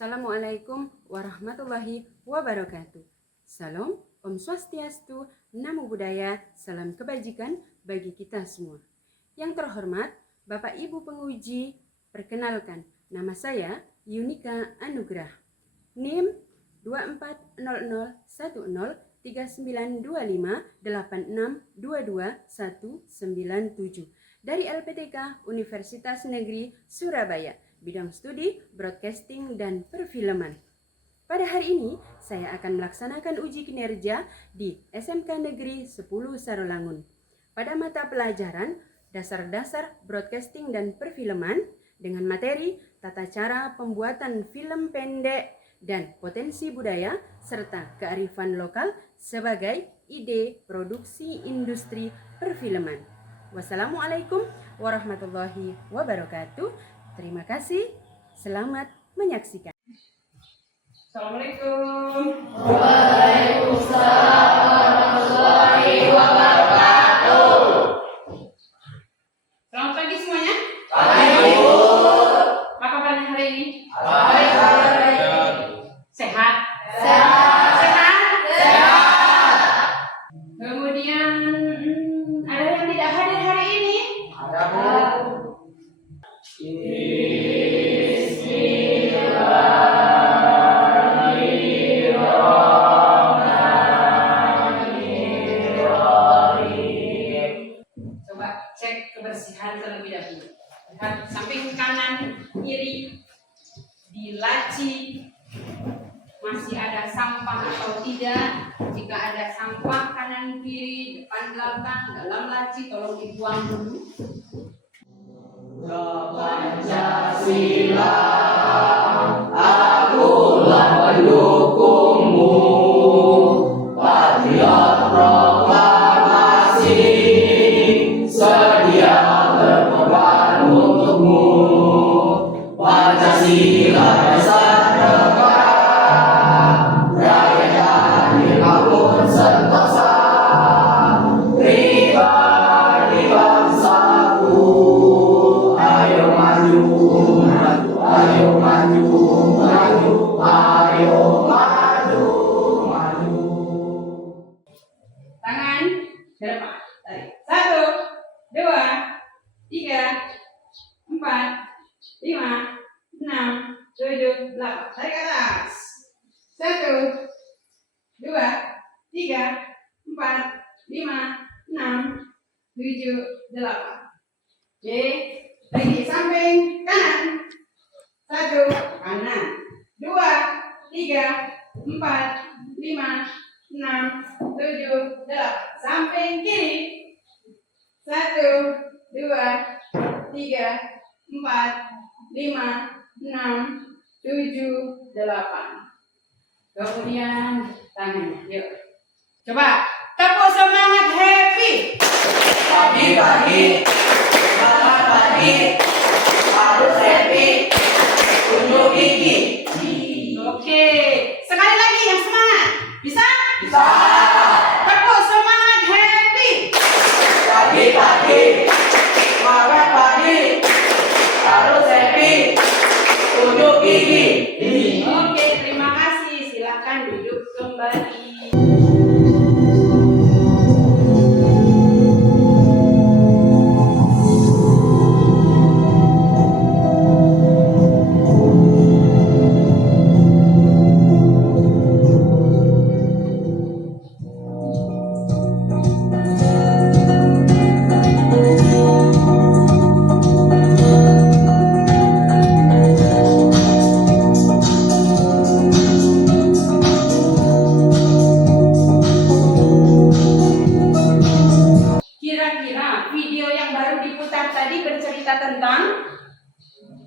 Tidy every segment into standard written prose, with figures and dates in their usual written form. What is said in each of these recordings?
Assalamualaikum warahmatullahi wabarakatuh. Salam, Om Swastiastu, Namo Buddhaya, salam kebajikan bagi kita semua. Yang terhormat Bapak Ibu penguji, perkenalkan nama saya Yunika Anugrah. NIM 240010392586229197 dari LPTK Universitas Negeri Surabaya, bidang studi broadcasting dan perfilman. Pada hari ini saya akan melaksanakan uji kinerja di SMK Negeri 10 Sarolangun pada mata pelajaran dasar-dasar broadcasting dan perfilman dengan materi tata cara pembuatan film pendek dan potensi budaya serta kearifan lokal sebagai ide produksi industri perfilman. Wassalamualaikum warahmatullahi wabarakatuh. Terima kasih. Selamat menyaksikan. Assalamualaikum. Waalaikumsalam warahmatullahi wabarakatuh. Selamat pagi semuanya. Pagi, Bu. Apa kabarnya hari ini? Baik. Sehat? Sehat. Sehat? Sehat. Kemudian ada yang tidak hadir hari ini? Ada, Bu. Coba cek kebersihan terlebih dahulu. Lihat samping kanan, kiri, di laci masih ada sampah atau tidak. Jika ada sampah kanan kiri, depan belakang, dalam laci tolong dibuang dulu. Pancasila, akulah pendukungmu. Patriot proklamasi, sedia berkorban untukmu. Pancasila dasar negara, rakyat adil makmur sentosa. Pribadi bangsaku, ayo maju, maju, ayo maju, maju, ayo maju, maju. Tangan ke depan. Tarik. 1, 2, 3, 4, 5, 6, 7, 8. Tarik ke atas. 1, 2, 3, 4, 5, 6, 7, 8. Oke. Lagi samping kanan. 1, kanan. 2, 3, 4, 5, 6, 7, 8. Samping kiri. 1, 2, 3, 4, 5, 6, 7, 8. Kemudian tangannya. Yuk. Coba tepuk semangat happy. Pagi-pagi, selamat pagi, harus happy, unjuk gigi. Oke. Sekali lagi yang semangat. Bisa? Bisa. Tepuk semangat happy. Pagi-pagi, makan pagi, harus happy, unjuk gigi. Oke, terima kasih. Silakan duduk kembali. Kira-kira video yang baru diputar tadi bercerita tentang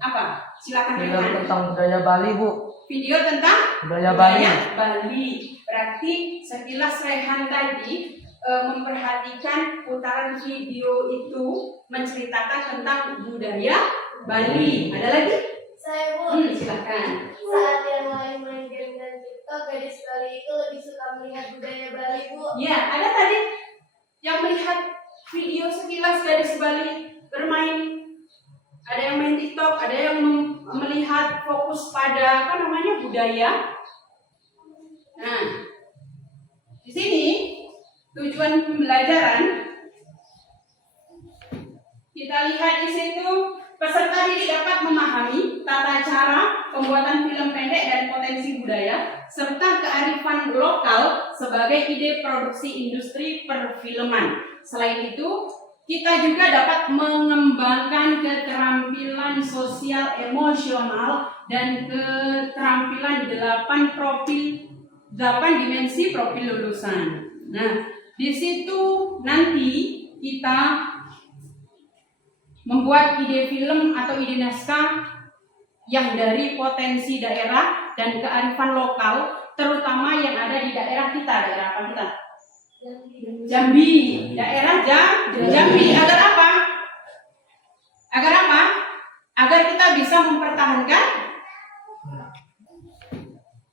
apa? Silakan Film dengar. tentang budaya Bali, Bu. Video tentang Budaya Bali. Bali. Berarti sekilas Rehan tadi memperhatikan putaran video itu menceritakan tentang budaya Bali. Ada lagi? Saya, Bu, Silakan. saat yang lain main game dan TikTok, gadis Bali itu lebih suka melihat budaya Bali, Bu. Ya, ada tadi yang melihat video sekilas gadis Bali bermain ada yang main TikTok, ada yang melihat fokus pada budaya. Nah, di sini tujuan pembelajaran kita lihat di situ peserta didik dapat memahami tata cara pembuatan film pendek dan potensi budaya serta kearifan lokal sebagai ide produksi industri perfilman. Selain itu, kita juga dapat mengembangkan keterampilan sosial emosional dan keterampilan 8 dimensi profil lulusan. Nah, di situ nanti kita membuat ide film atau ide naskah yang dari potensi daerah dan kearifan lokal, terutama yang ada di daerah kita. Daerah apa kita? Jambi. Daerah Jambi. Agar apa? Agar kita bisa mempertahankan.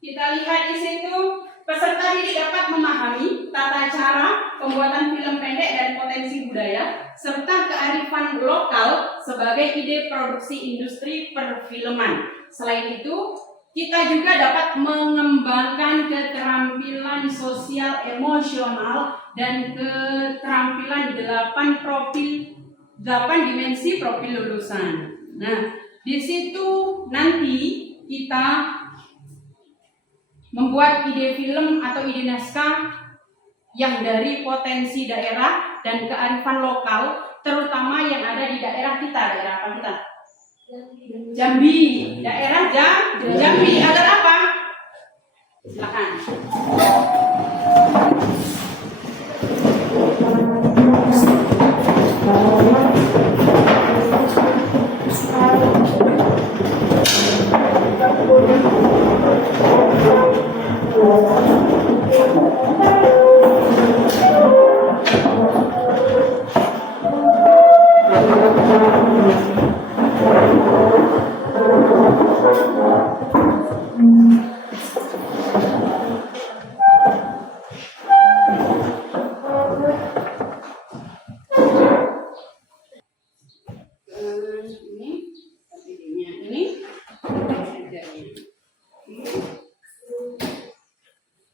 Kita lihat di situ peserta didik dapat memahami tata cara pembuatan film pendek dan potensi budaya serta kearifan lokal sebagai ide produksi industri perfilman. Selain itu, kita juga dapat mengembangkan keterampilan sosial emosional dan keterampilan 8 dimensi profil lulusan. Nah, di situ nanti kita membuat ide film atau ide naskah yang dari potensi daerah dan kearifan lokal, terutama yang ada di daerah kita. Daerah apa kita? Jambi. Daerah Jambi. Agar apa? Silakan.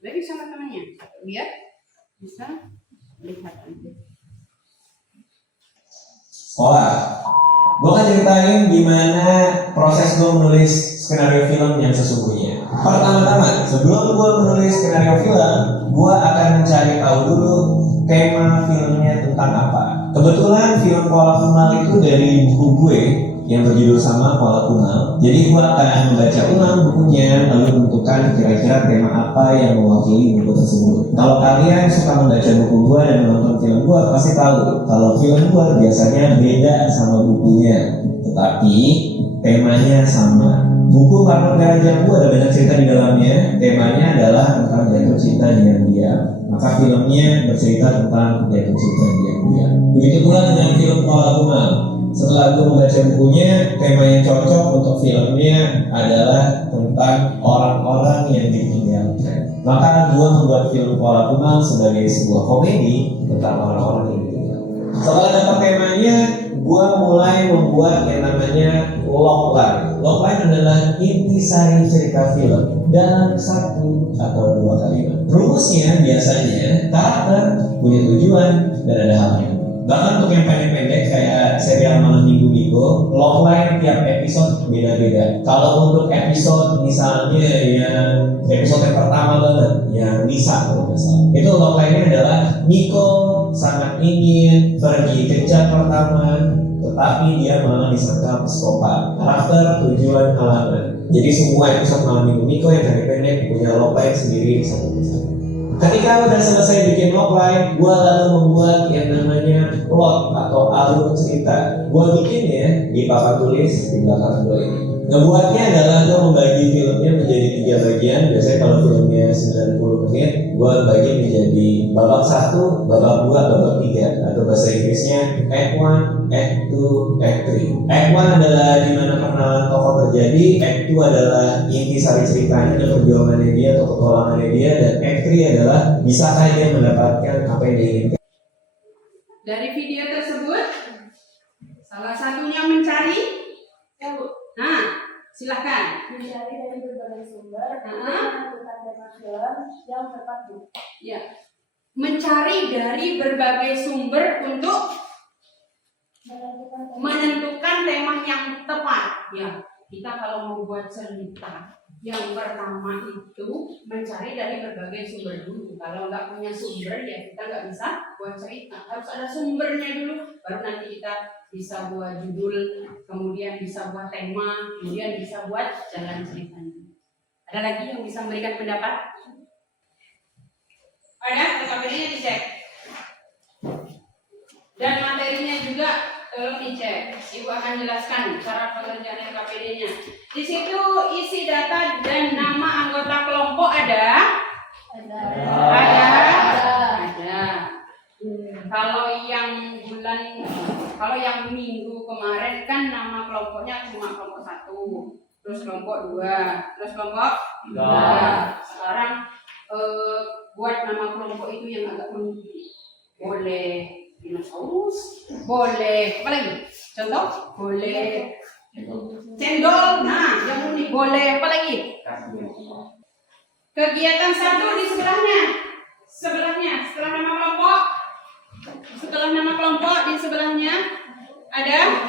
Bagi sama temannya biar bisa lihat aja. Sekolah, gue akan ceritain gimana proses gue menulis skenario film yang sesungguhnya. Pertama-tama, sebelum gue menulis skenario film, gue akan mencari tahu dulu tema filmnya tentang apa. Kebetulan film Pola Kumal itu dari buku gue yang berjudul sama Pola Kumal. Jadi gue akan membaca ulang bukunya, lalu menentukan kira-kira tema apa yang mewakili buku tersebut. Kalau kalian suka membaca buku gue dan menonton film gue, pasti tahu kalau film gue biasanya beda sama bukunya, tetapi temanya sama. Buku Karena Gajah gue ada banyak cerita di dalamnya. Temanya adalah tentang jatuh cinta diam-diam. Maka filmnya bercerita tentang jatuh cinta diam-diam. Begitu pula dengan film Pola Kumal. Setelah gue membaca bukunya, tema yang cocok untuk filmnya adalah tentang orang-orang yang ditinggalkan. Maka gue membuat film Pola Kumal sebagai sebuah komedi tentang orang-orang yang ditinggalkan. Setelah dapat temanya, gue mulai membuat yang namanya logline. Logline adalah intisari cerita film dalam 1 atau 2 kalimat. Rumusnya biasanya karakter, punya tujuan, dan ada hal lain. Bahkan untuk yang pendek-pendek kayak serial Malam Minggu Bigo, logline tiap episode beda-beda. Kalau untuk episode misalnya yang episode yang pertama banget, yang Nisa kalau nggak salah, itu logline-nya adalah Niko sangat ingin pergi kencan pertama, tetapi dia malah disangka psikopat. Karakter, tujuan, halangan. Jadi semua episode Malam Minggu Bigo yang pendek-pendek punya logline sendiri satu persatu. Ketika udah selesai bikin logline, gue lalu membuat yang namanya plot atau alur cerita. Gue bikinnya di papan tulis di belakang gue ini. Ngebuatnya adalah gue membagi filmnya menjadi 3 bagian. Biasanya kalau filmnya 90 menit, gue bagi menjadi babak 1, babak 2, babak 3. Atau bahasa Inggrisnya Act 1, Act 2, Act 3. Act 1 adalah di mana perkenalan tokoh terjadi. Act 2 adalah intisari ceritanya dan perjuangannya dia atau petualangannya dia. Dan Act 3 adalah bisakah dia mendapatkan apa yang diinginkan. Dari video tersebut, salah satunya mencari Ya, Bu. Nah, silahkan. Mencari dari berbagai sumber, Ah. menentukan tema film yang tepat, Bu. Ya, mencari dari berbagai sumber untuk menentukan tema yang tepat. Ya, kita kalau mau buat cerita, yang pertama itu mencari dari berbagai sumber dulu. Kalau nggak punya sumber, ya kita nggak bisa buat cerita. Harus ada sumbernya dulu, baru nanti kita bisa buat judul, kemudian bisa buat tema, kemudian bisa buat jalan ceritanya. Ada lagi yang bisa memberikan pendapat? Ada, KPD-nya dicek. Dan materinya juga tolong dicek. Ibu akan jelaskan cara pengerjaan KPD-nya. Di situ isi data dan nama anggota kelompok ada? Ada. Kalau yang minggu kemarin kan nama kelompoknya cuma kelompok 1, terus kelompok 2, terus kelompok 3. Sekarang buat nama kelompok itu yang agak unik. Boleh dinosaurus, boleh apa lagi? Contoh, boleh cendol. Nah, yang unik boleh apa lagi? Kegiatan 1 di sebelahnya. Setelah nama kelompok di sebelahnya ada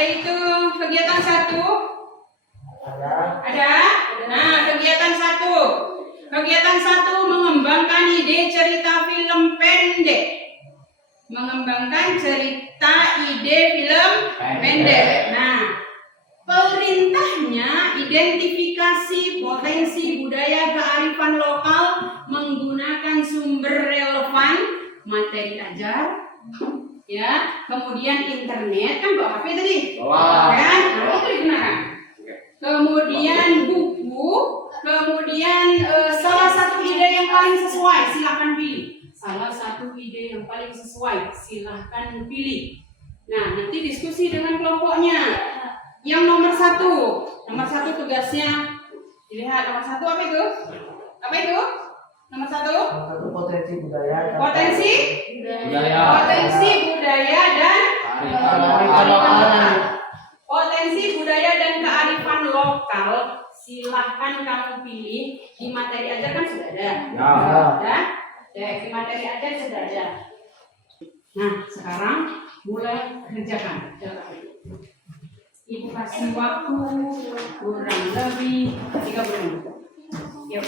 itu kegiatan 1. Ada. Nah, kegiatan 1 mengembangkan ide cerita film pendek. Nah, perintahnya identifikasi potensi budaya kearifan lokal menggunakan sumber relevan, materi ajar, ya, kemudian internet kan bawa HP tadi, kan? Nah, itu digunakan. Kemudian buku, kemudian salah satu ide yang paling sesuai, silahkan pilih. Salah satu ide yang paling sesuai, silahkan pilih. Nah, nanti diskusi dengan kelompoknya. Yang nomor 1 tugasnya dilihat. Nomor 1 apa itu? Nomor 1 Potensi budaya. potensi budaya dan kearifan lokal. Silahkan kamu pilih. Di materi ajar kan sudah ada. Ya, di materi ajar sudah ada. Nah, sekarang mulai kerjakan. Ibu kasih waktu kurang lebih 30 menit. Yuk.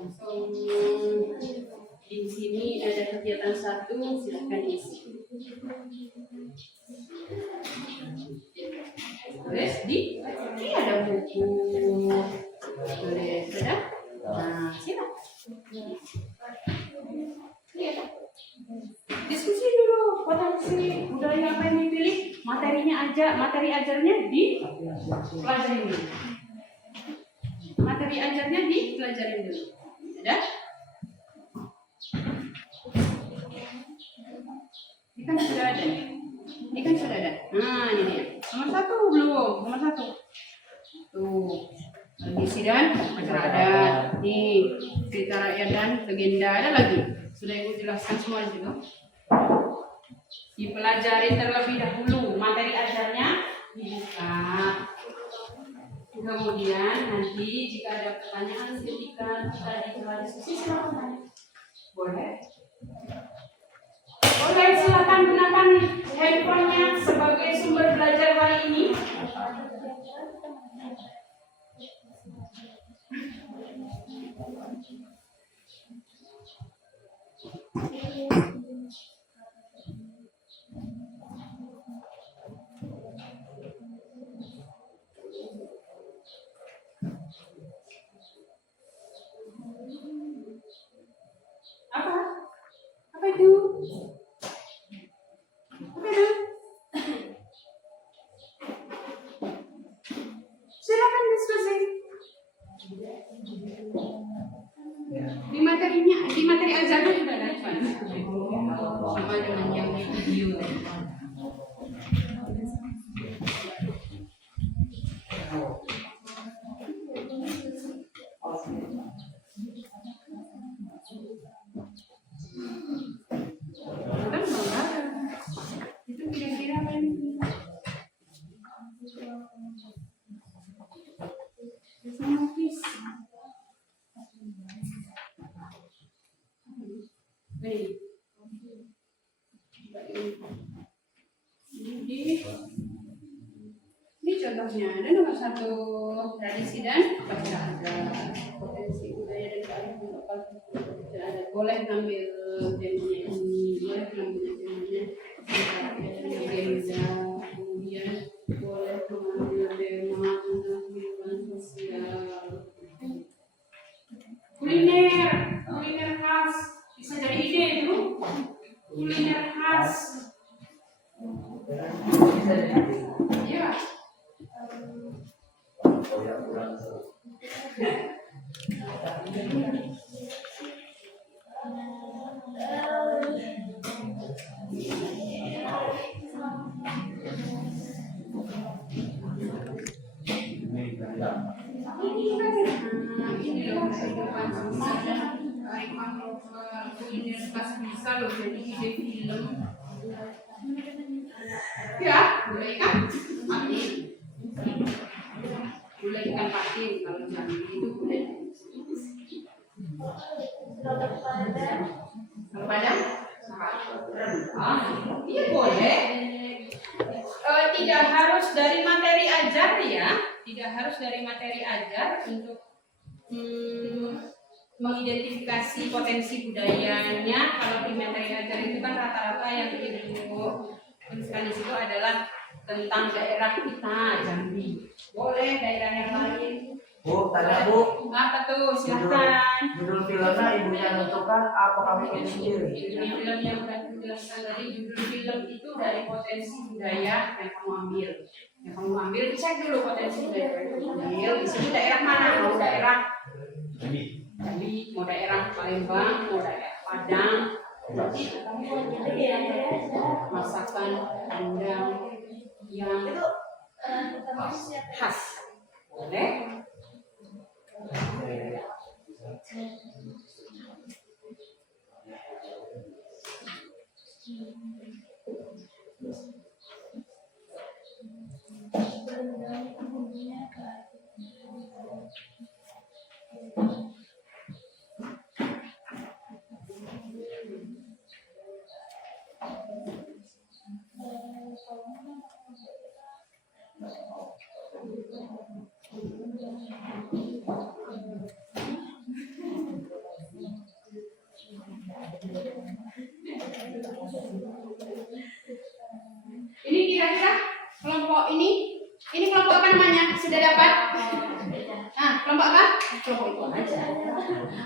Langsung di sini ada kegiatan 1, silakan isi. Tulis di ada buku. Tulis ada. Nah, silakan. Diskusi dulu potensi budaya apa yang dipilih, materi ajarnya dipelajarin dulu. Materi ajarnya dipelajarin dulu. Ada? Ini kan sudah ada. Nah, ini dia. Nomor 1 belum. Nomor 1. Tuh. Misi dan acara adat. Nih, cerita rakyat dan legenda. Ada lagi. Sudah Ibu jelaskan semua di situ. Dipelajari terlebih dahulu, materi ajarnya dibuka. Kemudian nanti jika ada pertanyaan ketika kita di diskusi, silakan tanya. Boleh, silakan gunakan handphonenya sebagai sumber belajar hari ini. Apa itu? Silakan diskusi. Di materi ajarnya juga ada sama dengan yang di video. Ini contohnya ada nomor 1 tradisi dan upacara potensi budaya dan kearifan lokal. Ada boleh ngambil temanya ini, boleh ngambil temanya agenda, kemudian boleh mengambil tema tentang kehidupan sosial. Kuliner khas bisa jadi ide dulu. Kuliner khas. Ya. Ini loh kehidupan sosial dan kearifan lokal. Kuliner khas bisa loh jadi ide film. Ya, boleh kan? Patin. Boleh ikan patin kalau jambi itu boleh. Kalau padang? Iya boleh. Tidak harus dari materi ajar ya. Tidak harus dari materi ajar untuk mengidentifikasi potensi budayanya. Kalau di materi ajar itu kan rata-rata yang Ibu tuliskan di situ adalah tentang daerah kita, Jambi. Boleh daerah yang lain. Bu, tanya Bu. Apa tuh? Silakan. Judul filmnya Ibu yang tentukan apa kami ini sendiri? Judul film yang sudah dijelaskan tadi, judul film itu dari potensi budaya yang kamu ambil. Yang kamu ambil, cek dulu potensi budaya yang kamu ambil. Di sini daerah mana? Mau daerah Jambi, mau daerah Palembang, mau daerah Padang. Masakan rendang yang khas. Boleh? Ini kira-kira kelompok ini kelompok apa namanya? Sudah dapat? Nah, kelompok apa? Kelompok itu aja.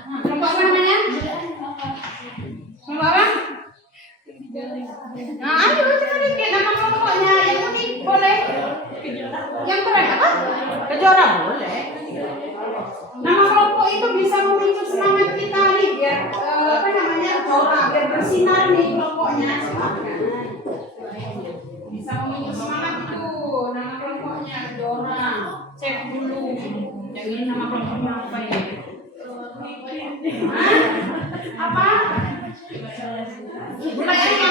Nah, kelompok apa namanya? Kelompok apa? Nah, ayo cari nama kelompoknya yang unik boleh. Yang keren apa? Kejora boleh. Nama kelompok itu bisa memicu semangat kita nih biar apa namanya biar bersinar nih kelompoknya. Bisa memicu semangat itu nama kelompoknya Kejora. Cek dulu. Yang ini nama kelompoknya apa ya? Apa? Mulai aja.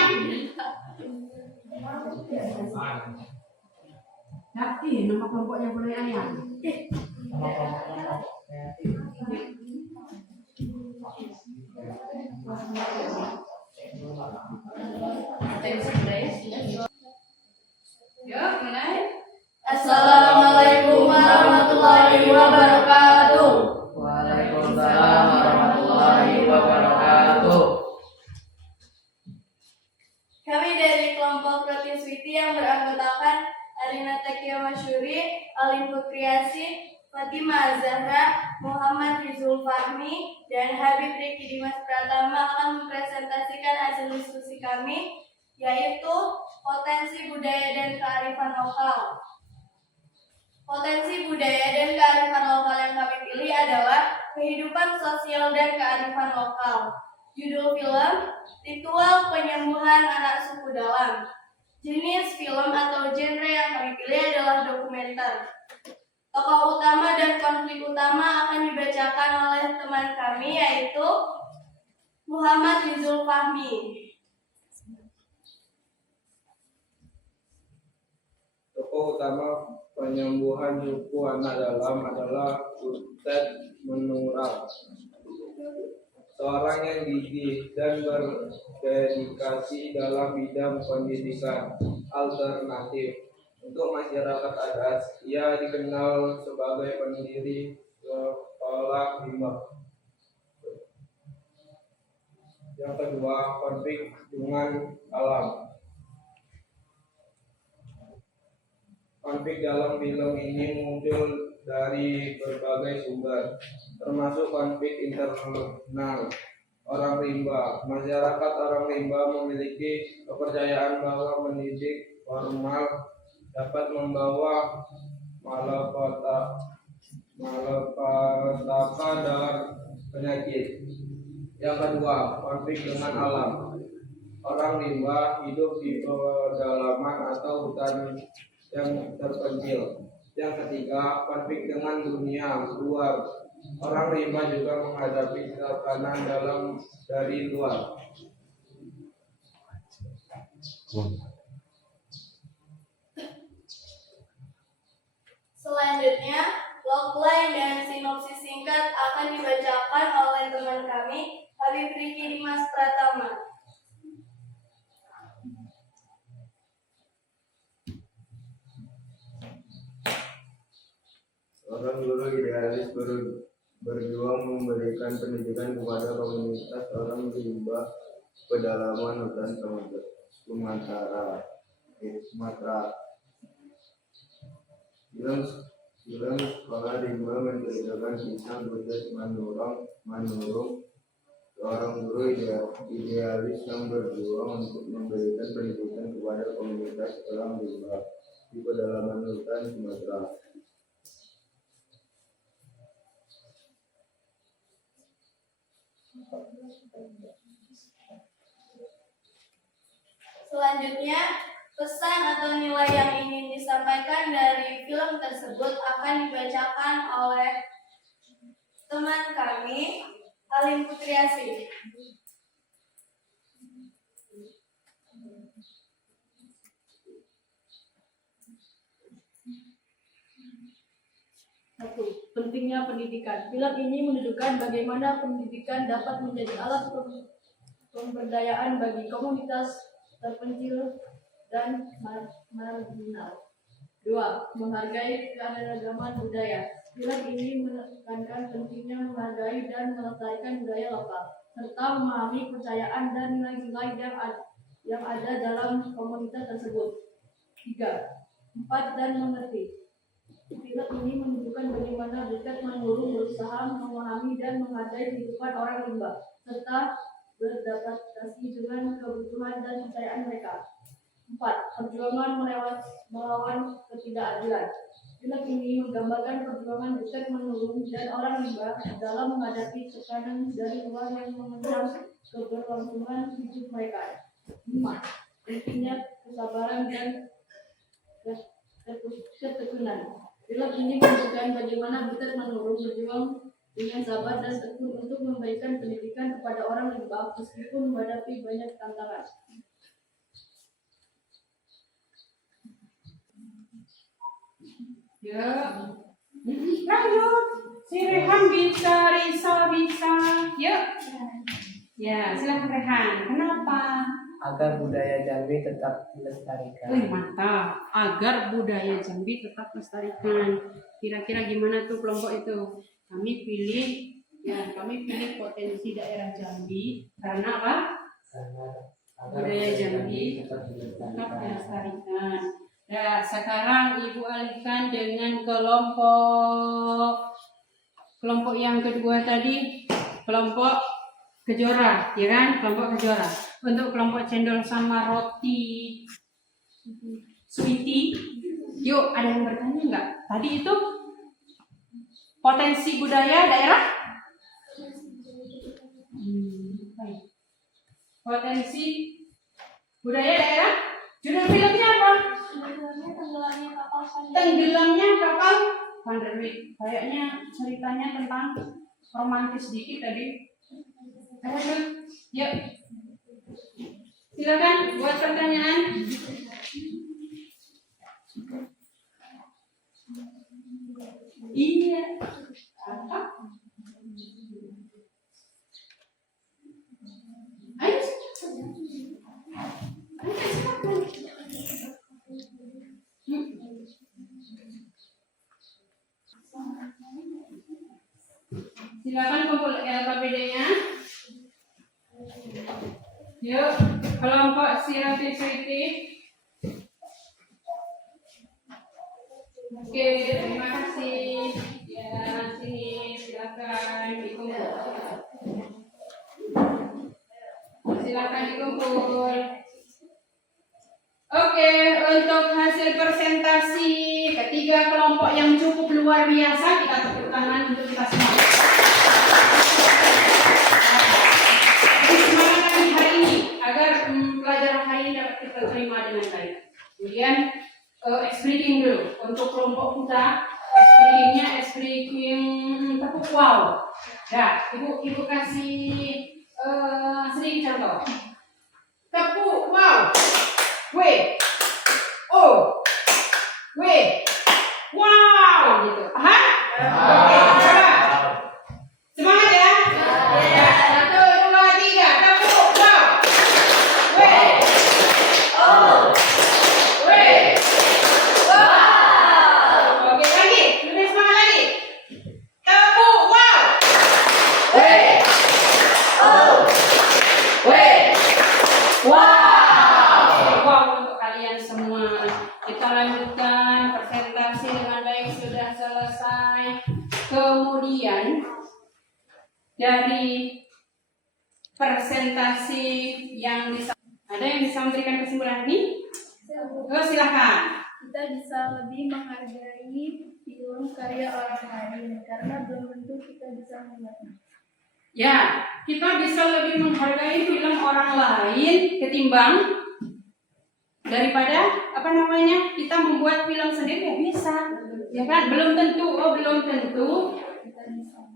Tapi nama kelompoknya boleh ayam. Yuk, mulai. Assalamualaikum warahmatullahi wabarakatuh. Waalaikumsalam warahmatullahi wabarakatuh. Kami dari kelompok Protiswiti yang beranggotakan Alina Takia Masyuri, Alin Putriasi, Fatimah Azahra, Muhammad Rizul Fahmi, dan Habib Riki Dimas Pratama akan mempresentasikan hasil diskusi kami, yaitu potensi budaya dan kearifan lokal. Potensi budaya dan kearifan lokal yang kami pilih adalah kehidupan sosial dan kearifan lokal. Judul film, Ritual Penyembuhan Anak Suku Dalam. Jenis film atau genre yang kami pilih adalah dokumenter. Tokoh utama dan konflik utama akan dibacakan oleh teman kami, yaitu Muhammad Rizul Fahmi. Tokoh utama penyembuhan suku anak dalam adalah Ustadz Menural. seorang yang gigih dan berdedikasi dalam bidang pendidikan alternatif. Untuk masyarakat adat, ia dikenal sebagai pendiri sekolah rimba. Yang kedua, konflik dengan alam. Konflik dalam film ini muncul dari berbagai sumber, termasuk konflik internal orang rimba. Masyarakat orang rimba memiliki kepercayaan bahwa mendidik formal dapat membawa malapetaka dan penyakit. Yang kedua, konflik dengan alam. Orang rimba hidup di pedalaman atau hutan yang terpencil. Yang ketiga, konflik dengan dunia luar. Orang rimba juga menghadapi tekanan dari luar. Selanjutnya, logline dan sinopsis singkat akan dibacakan oleh teman kami, Habib Riki Dimas Pratama. Orang guru idealis berjuang memberikan pendidikan kepada komunitas orang rimba pedalaman hutan Sumatera. Film sekolah rimba menceritakan kisah Butet Manurung, seorang guru idealis yang berjuang untuk memberikan pendidikan kepada komunitas orang rimba di pedalaman hutan Sumatera. Selanjutnya, pesan atau nilai yang ingin disampaikan dari film tersebut akan dibacakan oleh teman kami, Alim Putriasi. Satu, pentingnya pendidikan. Film ini menunjukkan bagaimana pendidikan dapat menjadi alat pemberdayaan bagi komunitas terpencil dan marginal. Dua, menghargai keanekaragaman budaya. Film ini menekankan pentingnya menghargai dan melestarikan budaya lokal, serta memahami kepercayaan dan nilai-nilai yang ada dalam komunitas tersebut. Tiga, empat dan mengerti. Film ini menunjukkan bagaimana Butet Manurung berusaha memahami dan menghargai kehidupan orang rimba, serta beradaptasi dengan kebutuhan dan kepercayaan mereka. 4. Perjuangan melawan ketidakadilan. Film ini menggambarkan perjuangan Butet Manurung dan orang rimba dalam menghadapi tekanan dari luar yang mengancam keberlangsungan hidup mereka. 5. Pentingnya kesabaran dan ketekunan. Film ini menunjukkan bagaimana Butet Manurung berjuang dengan sabar dan tekun untuk memberikan pendidikan kepada orang rimba meskipun menghadapi banyak tantangan. Ya, lanjut. Si Rehan bisa, Risa bisa. Yuk. Ya, silakan Rehan. Kenapa? Agar budaya Jambi tetap dilestarikan. Mantap. Agar budaya Jambi tetap lestarikan. Kira-kira gimana tuh kelompok itu? Kami pilih potensi daerah Jambi karena apa? Budaya Jambi tetap dilestarikan. Ya, sekarang Ibu alihkan dengan kelompok yang kedua tadi, kelompok Kejora, ya kan? Kelompok Kejora. Untuk kelompok cendol sama roti sweetie, yuk ada yang bertanya nggak? Tadi itu potensi budaya daerah? Baik. Potensi budaya daerah? Judul filmnya apa? Tenggelamnya kapal Vanderwijk. Kayaknya ceritanya tentang romantis sedikit tadi. Ayo, yuk. Silakan buat pertanyaan. Iya. Apa? Oke, terima kasih. Ya, sini silakan dikumpul. Silakan dikumpul. Oke, untuk hasil presentasi ketiga kelompok yang cukup luar biasa, kita tepuk tangan untuk kita semua. Semangat hari ini agar pelajaran hari ini dapat kita terima dengan baik. Kemudian explain dulu untuk kelompok kita. Explain tepuk wow. Ya, ibu kasih sedikit contoh. Tepuk wow. W, O, W, wow, gitu. Aha? Oke, coba. Semangat ya. Ya, 1, 2, 3, tepuk wow. W, O, W, wow. Oke, lagi. Lebih semangat lagi. Tepuk wow. W, O, W, wow. Semua kita lanjutkan presentasi dengan baik, sudah selesai. Kemudian dari presentasi yang ada yang bisa memberikan kesimpulan ini? Silakan. Kita bisa lebih menghargai film karya orang lain karena belum tentu kita bisa membuatnya. Ya, kita bisa lebih menghargai film orang lain ketimbang daripada kita membuat film sendiri. Ya bisa, ya kan? Belum tentu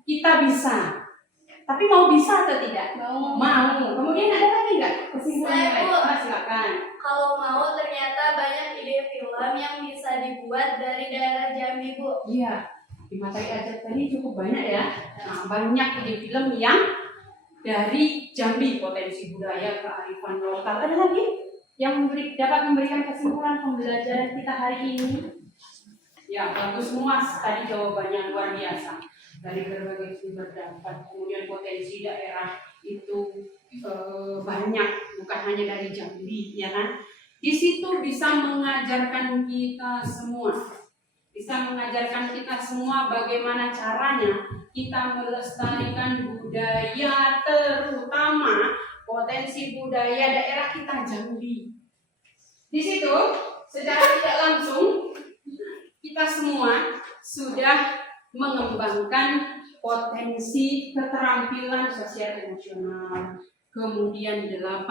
kita bisa. Tapi mau bisa atau tidak? Mau. Kemudian ada lagi nggak kesimpulan lain? Silakan. Kalau mau, ternyata banyak ide film yang bisa dibuat dari daerah Jambi, Bu. Iya, di materi aja tadi cukup banyak ya. Nah, banyak ide film yang dari Jambi, potensi budaya, kearifan lokal. Ada lagi yang dapat memberikan kesimpulan pembelajaran kita hari ini? Ya, bagus semua. Tadi jawabannya luar biasa. Dari berbagai sumber dapat, kemudian potensi daerah itu banyak, bukan hanya dari Jambi, ya kan? Di situ bisa mengajarkan kita semua bagaimana caranya kita melestarikan budaya, terutama potensi budaya daerah kita Jambi. Di situ secara tidak langsung kita semua sudah mengembangkan potensi keterampilan sosial emosional, kemudian 8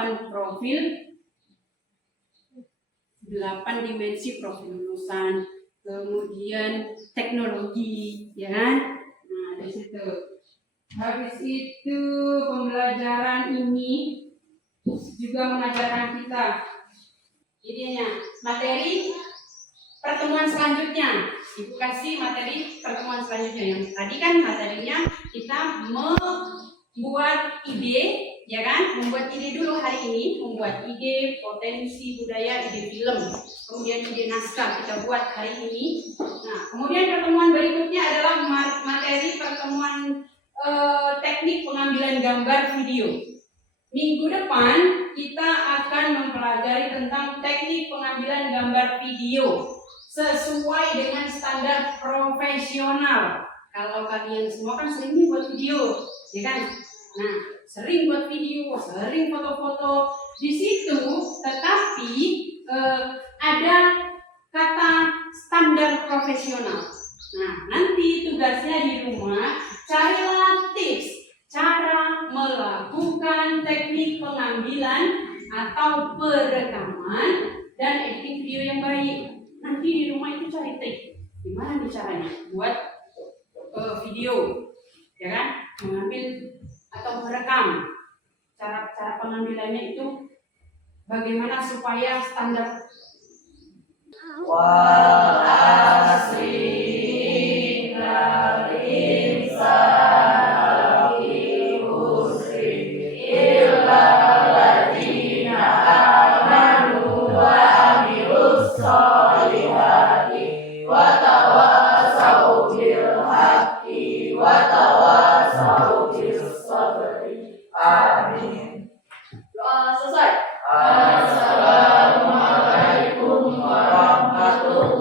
dimensi profil lulusan, kemudian teknologi, ya kan? Nah, di situ. Habis itu pembelajaran ini juga mengajarkan kita materi pertemuan selanjutnya. Ibu kasih materi pertemuan selanjutnya. Yang tadi kan materinya kita membuat ide, ya kan? Membuat ide dulu hari ini, membuat ide potensi budaya, ide film, kemudian ide naskah kita buat hari ini. Nah, kemudian pertemuan berikutnya adalah materi pertemuan teknik pengambilan gambar video. Minggu depan kita akan mempelajari tentang teknik pengambilan gambar video sesuai dengan standar profesional. Kalau kalian semua kan sering nih buat video, ya kan? Nah, sering buat video, sering foto-foto di situ, tetapi ada kata standar profesional. Nah, nanti tugasnya di rumah carilah tips cara melakukan teknik pengambilan atau perekaman dan editing video yang baik. Nanti di rumah itu cari trik gimana nih caranya buat video, ya kan? Mengambil atau merekam. Cara pengambilannya itu bagaimana supaya standar. Wal asri innal insana lafi khusr illa alladziina aamanu wa amilus sholihati wa tawassaw bil haqqi wa tawassaw bis sabri. Amin. Doa selesai. Assalamualaikum warahmatullahi